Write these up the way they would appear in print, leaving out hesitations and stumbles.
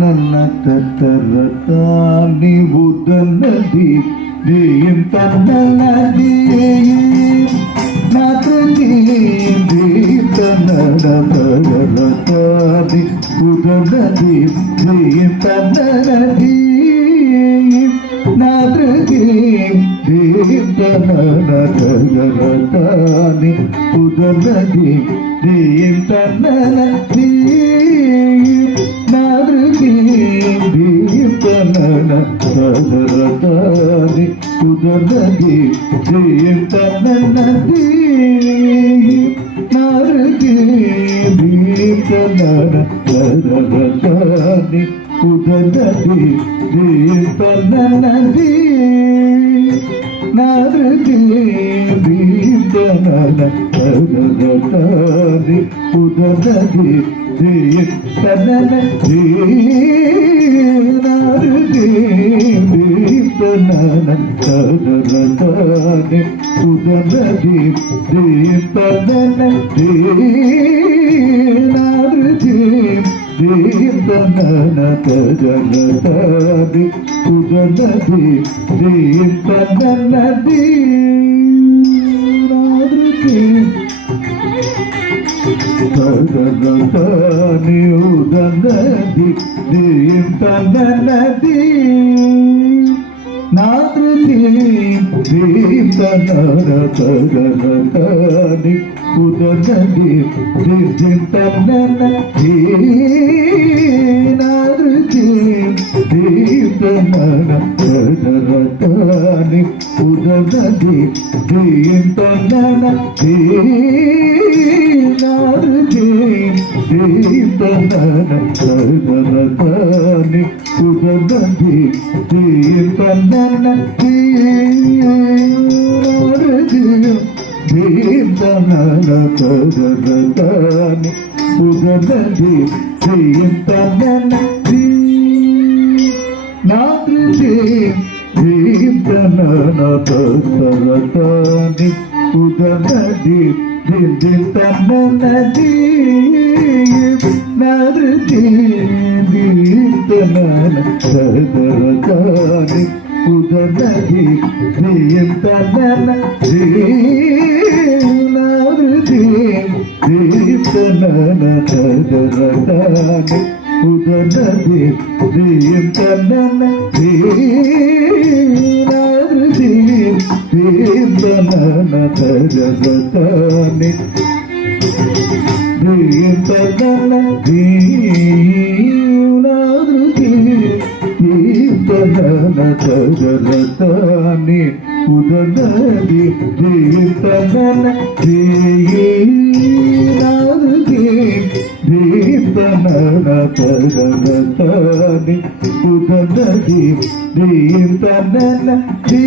ನನ್ನ ತತ್ತರತ ನೀವು ದನ್ನದಿ ದೀಂ ತನ್ನದಿ ನಾತ್ರದಿ ತನ್ನರತರತಾದಿ ಉದನದಿ ದೀಂ ತನ್ನದಿ ನಾತ್ರದಿ ತನ್ನರತರತಾದಿ ಉದನದಿ ದೀಂ ತನ್ನದಿ ಸದರತಾದಿ ಉದನದಿ ದೀಂ ತನ್ನದಿ ನಾರದಿ ದೀಂ ಸದರತಾದಿ ಉದನದಿ ದೀಂ ತನ್ನದಿ ನಾರದಿ ದೀಂ ಸದರತಾದಿ ಉದನದಿ ದೀಂ ತನ್ನದಿ ಸದರತಾದಿ ಉದನದಿ ದೀಂ ತನ್ನದಿ ದೀಂ ತನ್ನದಿ ಉದನದಿ ದೀಂ ತನ್ನದಿ ಸದರತಾದಿ ಉದನದಿ ದೀಂ ತನ್ನದಿ ನಾತ್ರದಿ ದೀಂ ತನ್ನರತರತಾದಿ ಉದನದಿ ದೀಂ ತನ್ನದಿ ನಾತ್ರದಿ ದೀಂ ತನ್ನರತರತಾದಿ ಉದನದಿ ದೀಂ ತನ್ನದಿ ನಾತ್ರದಿ ದೀಂ ತನ್ನರತರತಾದಿ ಉದನದಿ ದೀಂ ತನ್ನದಿ ದೀಂ ತನ್ನರತರತಾದಿ ಉದನದಿ ದೀಂ ತನ್ನದಿ ನಾತ್ರದಿ ದೀಂ ತನ್ನರತರತಾದಿ ಉದನದಿ ದೀಂ ತನ್ನದಿ ನಾರದಿ ದೀಂ ತನ್ನರತರತಾದಿ ಉದನದಿ ದೀಂ ತನ್ನದಿ ನಾರದಿ ದೀಂ ತನ್ನರತರತಾದಿ ಉದನದಿ ದೀಂ ತನ್ನದಿ ನಾರದಿ ದೀಂ ತನ್ನರತರತಾದಿ ದೀಂ ತನ್ನದಿ ನಾರದಿ ದೀಂ ತನ್ನರತರತಾದಿ ಉದನದಿ ದೀಂ ತನ್ನದಿ ನಾರದಿ ದೀಂ ತನ್ನರತರತಾದಿ ಉದನದಿ ದೀಂ ತನ್ನದಿ ನಾರದಿ ದೀಂ ತನ್ನರತರತಾದಿ ಉದನದಿ ದೀಂ ತನ್ನದಿ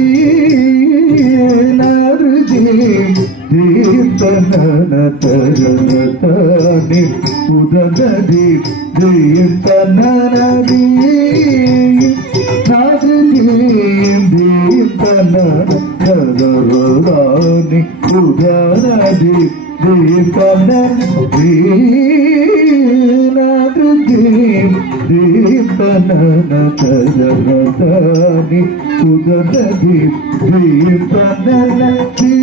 ನಾರದಿ ದೀಂ ತನ್ನರತರತಾದಿ ಉದನದಿ ದೀಂ ತನ್ನದಿ ನಾರದಿ ದೀಂ ತನ್ನರತರತಾದಿ ಉದನದಿ ದೀಂ ತನ್ನದಿ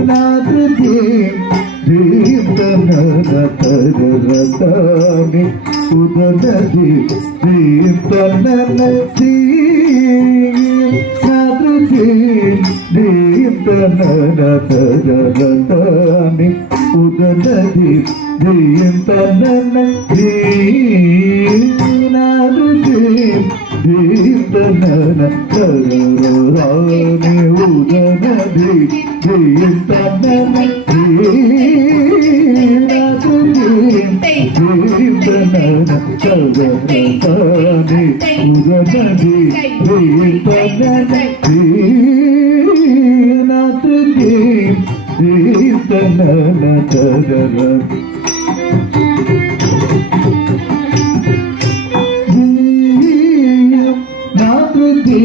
ನಾರದಿ ದೀಂ ತನ್ನರತರತಾದಿ ಉದನದಿ ದೀಂ ತನ್ನದಿ ನಾರದಿ ದೀಂ ತನ್ನರತರತಾದಿ ಉದನದಿ ದೀಂ ತನ್ನದಿ ನಾರದಿ ದೀಂ ತನ್ನರತರತಾದಿ ಉದನದಿ ದೀಂ ತನ್ನದಿ ದೀಂ ತನ್ನರತರತಾದಿ ಉದನದಿ ದೀಂ ತನ್ನದಿ ನಾತ್ರದಿ ದೀಂ ತನ್ನರತರತಾದಿ ನಾತ್ರದಿ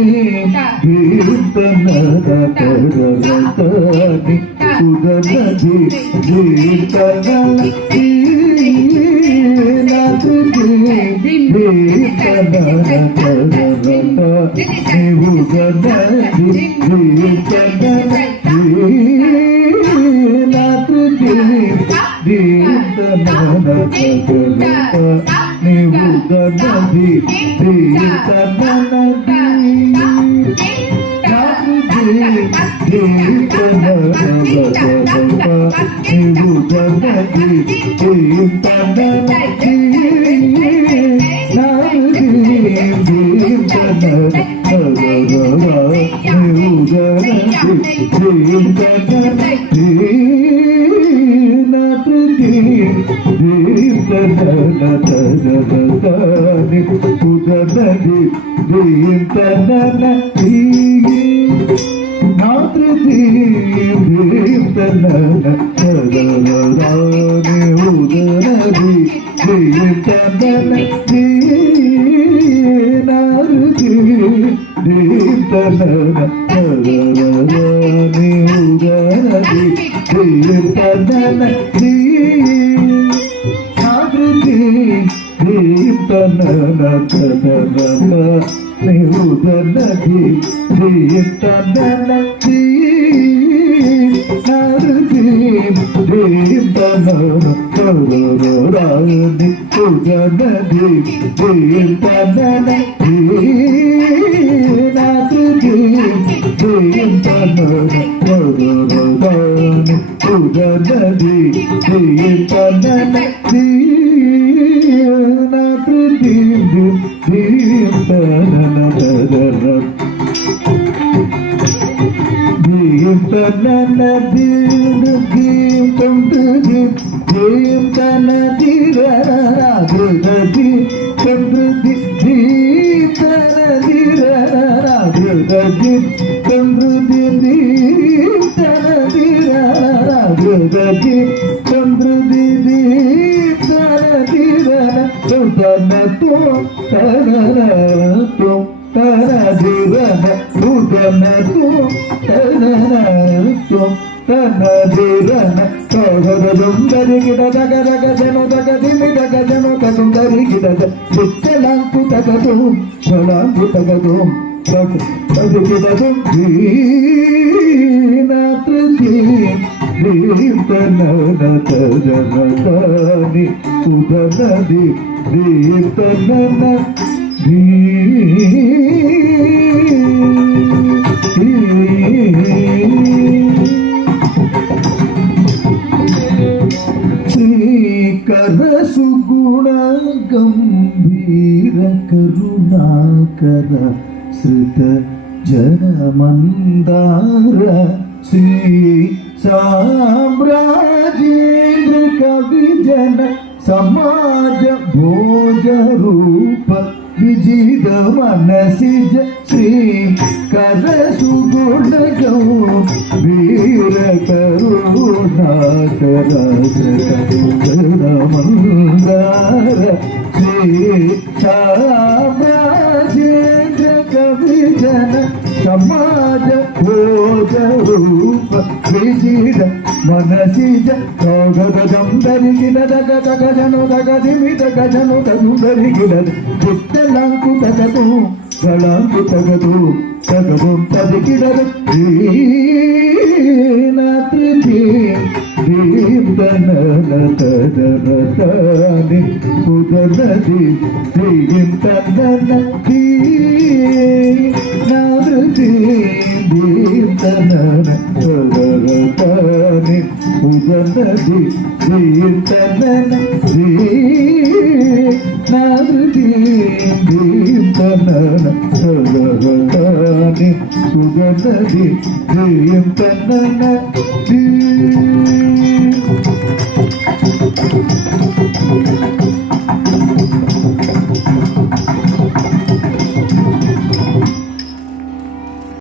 ದೀಂ ತನ್ನರತರತಾದಿ ಉದನದಿ ದೀಂ ತನ್ನದಿ నీవు గణది నీవు గణది నీవు గణది సుగుణ గంభీర కరుణాకర శ్రుత జనమందార శ్రీ సామ్రాజేంద్ర కవి జన సమాజ భోజ రూప విజిత మనసిజ శ్రీ కర సుగుణ వీర కరుణాకర మందార శ్రీ సామ్రాజేంద్ర కవి జన సమాజ భోజ రూప విజిత మనసిజ గగదం దరిగిన దగదగజను దగదిమి దగజను తగు దరిగిన చిత్తలంకు తగదు గళంకు తగదు తగదు తదిగిడదు దీప్తనని ఉదనది దీప్తనది నాది దీప్తనని ఉదనది దీప్తనది నాది దీప్తనని ఉదనది దీప్తనది